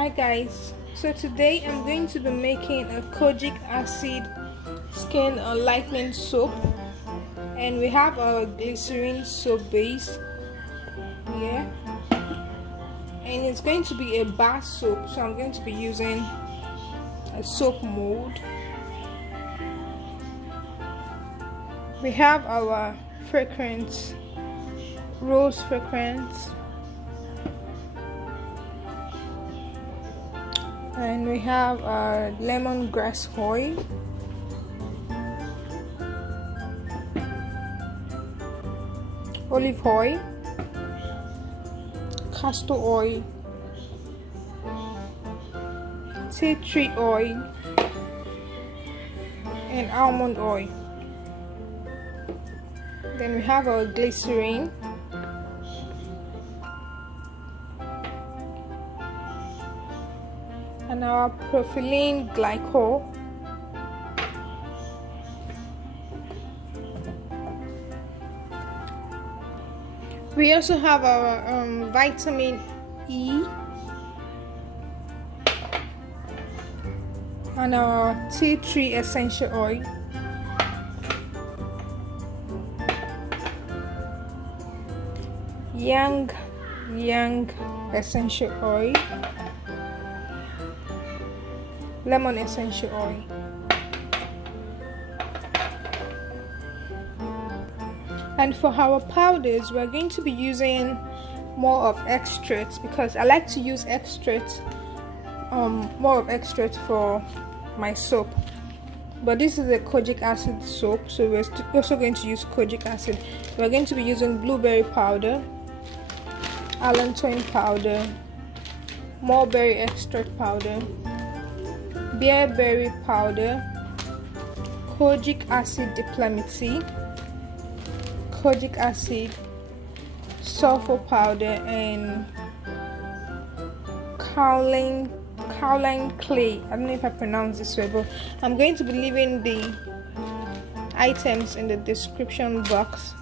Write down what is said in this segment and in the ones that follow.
Hi guys, so today I'm going to be making a kojic acid skin lightening soap, and we have our glycerin soap base here, and it's going to be a bar soap, so I'm going to be using a soap mold. We have our fragrance, rose fragrance, and we have our lemongrass oil, olive oil, castor oil, tea tree oil, and almond oil. Then we have our glycerin, and our propylene glycol, we also have our vitamin E, and our tea tree essential oil, yang essential oil, lemon essential oil. And for our powders, we're going to be using more of extracts, because I like to use extracts, more of extract for my soap. But this is a kojic acid soap, so we're also going to use kojic acid. We're going to be using blueberry powder, allantoin powder, mulberry extract powder, bearberry powder, kojic acid diplomacy, kojic acid, sulfur powder, and kaolin clay. I don't know if I pronounce this right, but I'm going to be leaving the items in the description box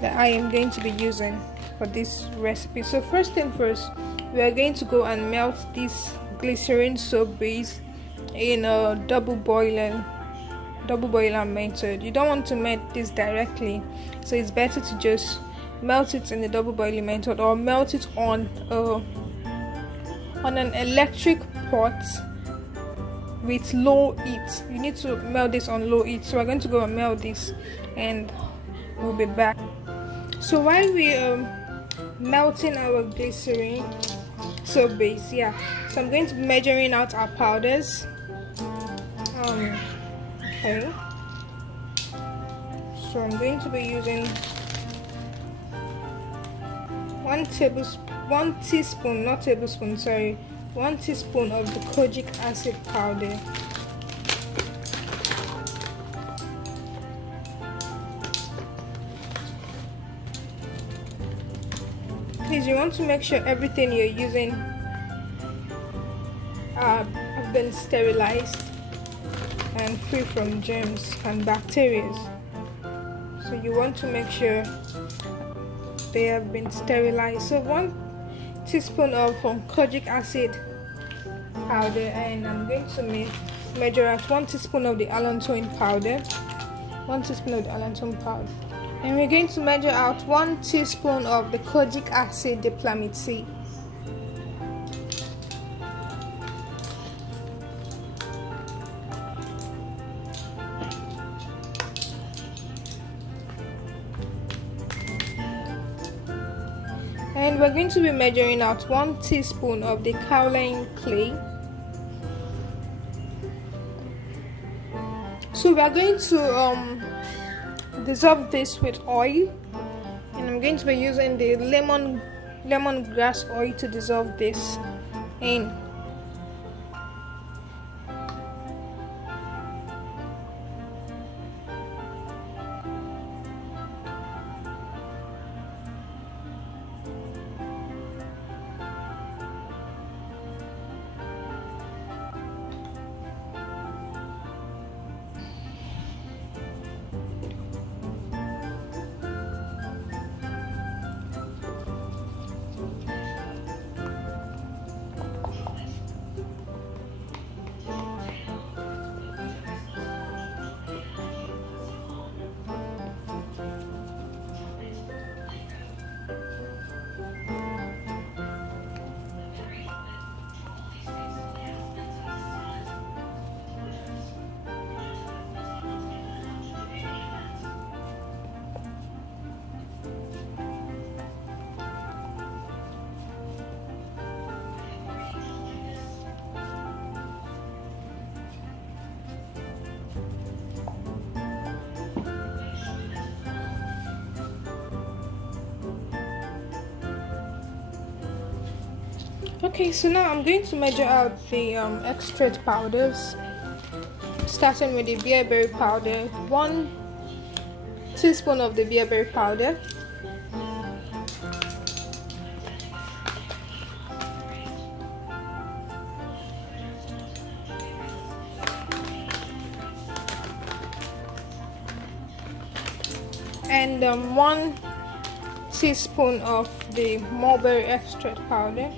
that I am going to be using for this recipe. So first thing first, we are going to go and melt this glycerin soap base in a double boiler method. You don't want to melt this directly, so it's better to just melt it in the double boiling method, or melt it on an electric pot with low heat. You need to melt this on low heat. So we're going to go and melt this, and we'll be back. So while we are melting our glycerin soap base, so I'm going to be measuring out our powders. Okay, so I'm going to be using 1 teaspoon of the kojic acid powder. Please, you want to make sure everything you're using have been sterilized and free from germs and bacteria. So you want to make sure they have been sterilized. So 1 teaspoon of kojic acid powder, and I'm going to measure out 1 teaspoon of the allantoin powder, 1 teaspoon of the allantoin powder, and we're going to measure out 1 teaspoon of the kojic acid diplomacy. And we're going to be measuring out 1 teaspoon of the kaolin clay. So we are going to dissolve this with oil, and I'm going to be using the lemongrass oil to dissolve this in. Okay, so now I'm going to measure out the extract powders, starting with the bearberry powder. 1 teaspoon of the bearberry powder, and 1 teaspoon of the mulberry extract powder.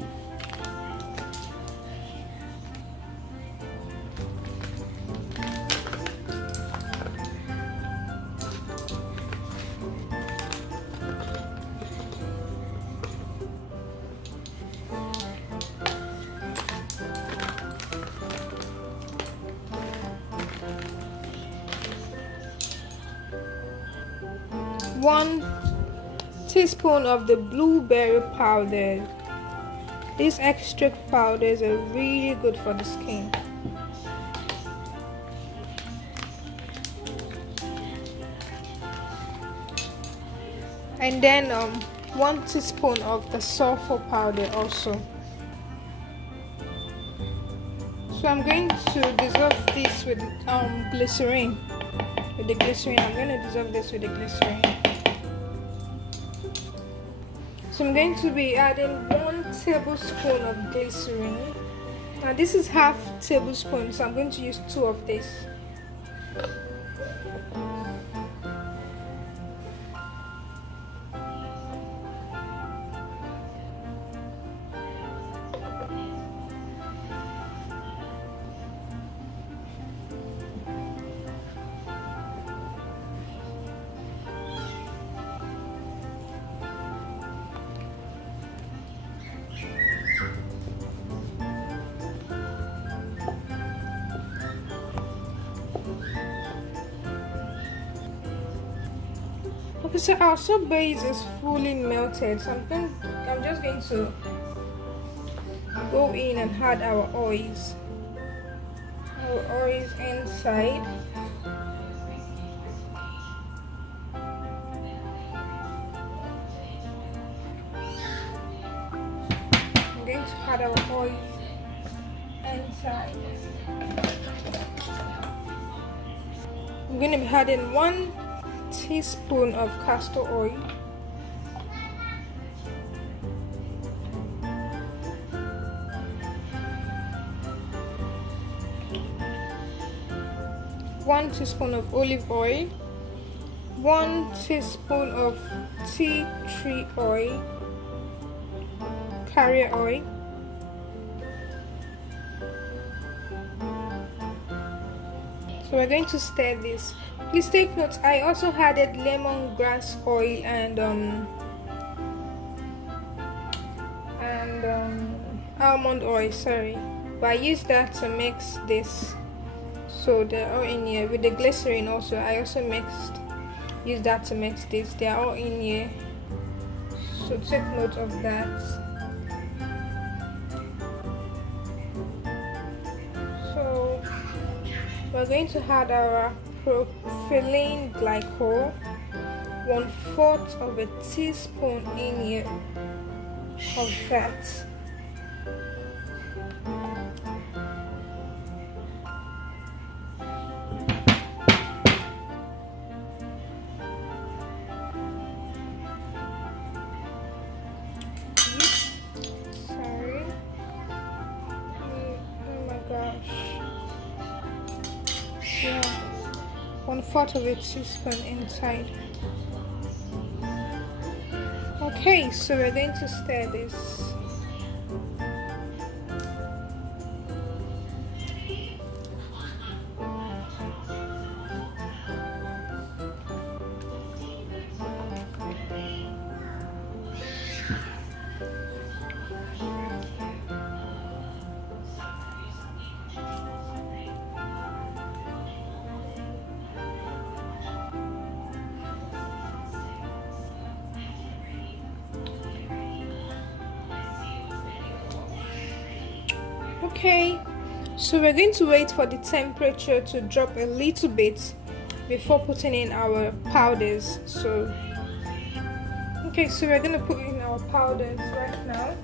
One teaspoon of the blueberry powder. These extract powders are really good for the skin. And then 1 teaspoon of the sulfur powder also. So I'm going to dissolve this with glycerin. With the glycerin, I'm going to dissolve this with the glycerin. So I'm going to be adding 1 tablespoon of glycerin. Now this is half tablespoon, so I'm going to use 2 of this. Okay, so our soap base is fully melted, so I'm just going to go in and add our oils. Our oils inside. I'm going to add our oils inside. I'm going to be adding 1 teaspoon of castor oil, one teaspoon of olive oil, 1 teaspoon of tea tree oil, carrier oil, so we're going to stir this. Please take note, I also added lemongrass oil and almond oil, sorry, but I used that to mix this, so they're all in here. With the glycerin also, I also used that to mix this. They're all in here, so take note of that. So we're going to add our propylene glycol, 1/4 of a teaspoon in here of that. Sorry. Oh my gosh. Yeah. 1/4 of a teaspoon inside. Okay, so we're going to stir this. Okay, so we're going to wait for the temperature to drop a little bit before putting in our powders. So okay, so we're going to put in our powders right now.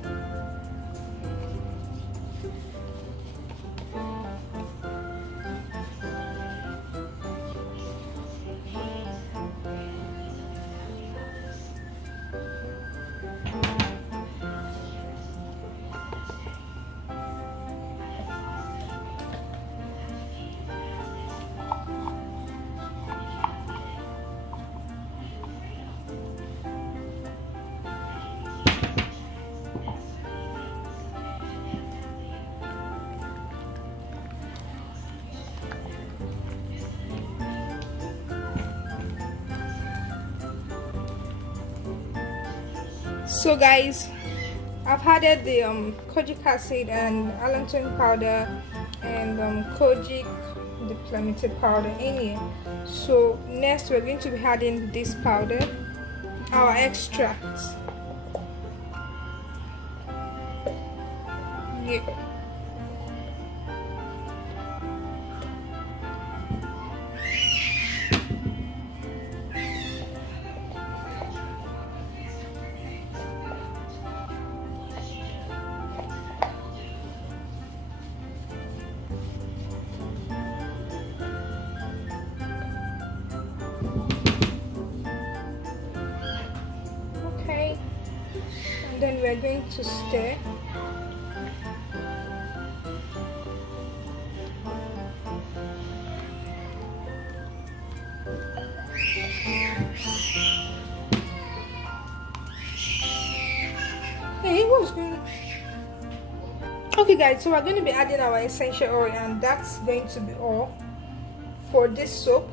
So guys, I've added the kojic acid and allantoin powder and kojic diplomated powder in here. So next we're going to be adding this powder, our extract. Yeah. Okay, and then we're going to stir. Hey, what's going on? Okay guys, so we're going to be adding our essential oil, and that's going to be all for this soap.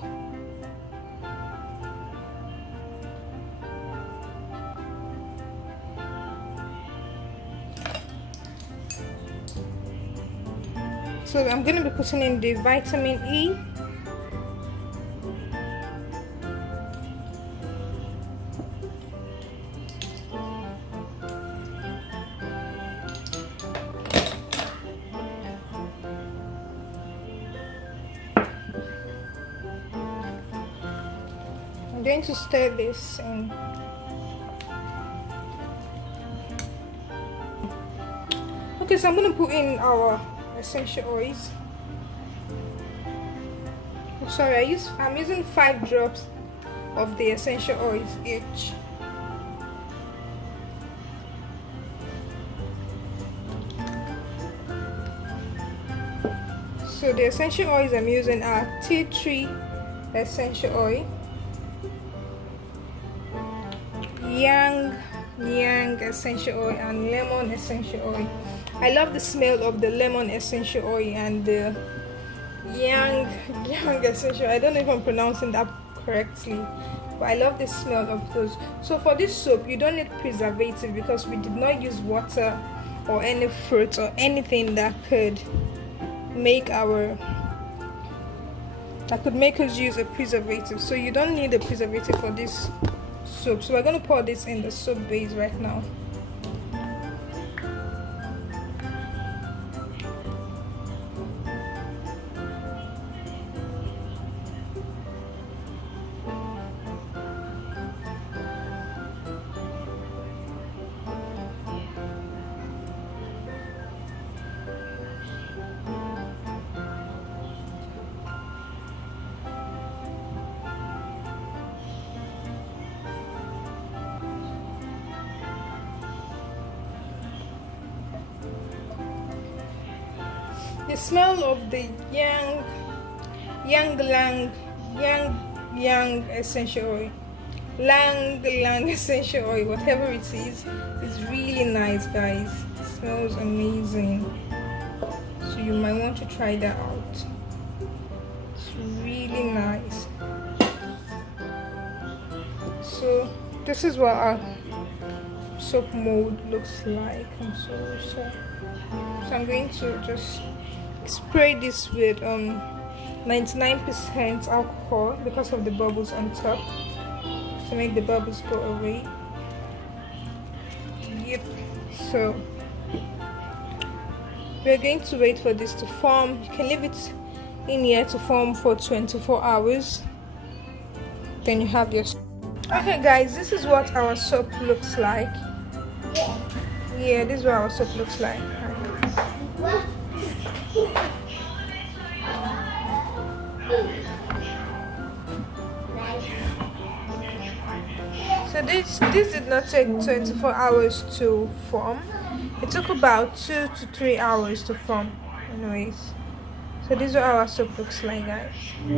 So I'm going to be putting in the vitamin E. I'm going to stir this in. Okay, so I'm going to put in our essential oils. Sorry, I'm using 5 drops of the essential oils each. So the essential oils I'm using are tea tree essential oil, yang essential oil, and lemon essential oil. I love the smell of the lemon essential oil and the yang essential. I don't know if I'm pronouncing that correctly, but I love the smell of those. So for this soap, you don't need preservative because we did not use water or any fruit or anything that could make us use a preservative. So you don't need a preservative for this soap. So we're going to pour this in the soap base right now. The smell of the yang essential oil, lang essential oil, whatever it is really nice, guys. It smells amazing. So you might want to try that out. It's really nice. So this is what our soap mold looks like. I'm so sorry. So I'm going to just spray this with 99% alcohol because of the bubbles on top, to make the bubbles go away. Yep. So we're going to wait for this to form. You can leave it in here to form for 24 hours. Then you have your. Okay guys, this is what our soap looks like. Yeah, this is what our soap looks like. So this did not take 24 hours to form. It took about 2 to 3 hours to form anyways. So this is what our soap looks like, guys.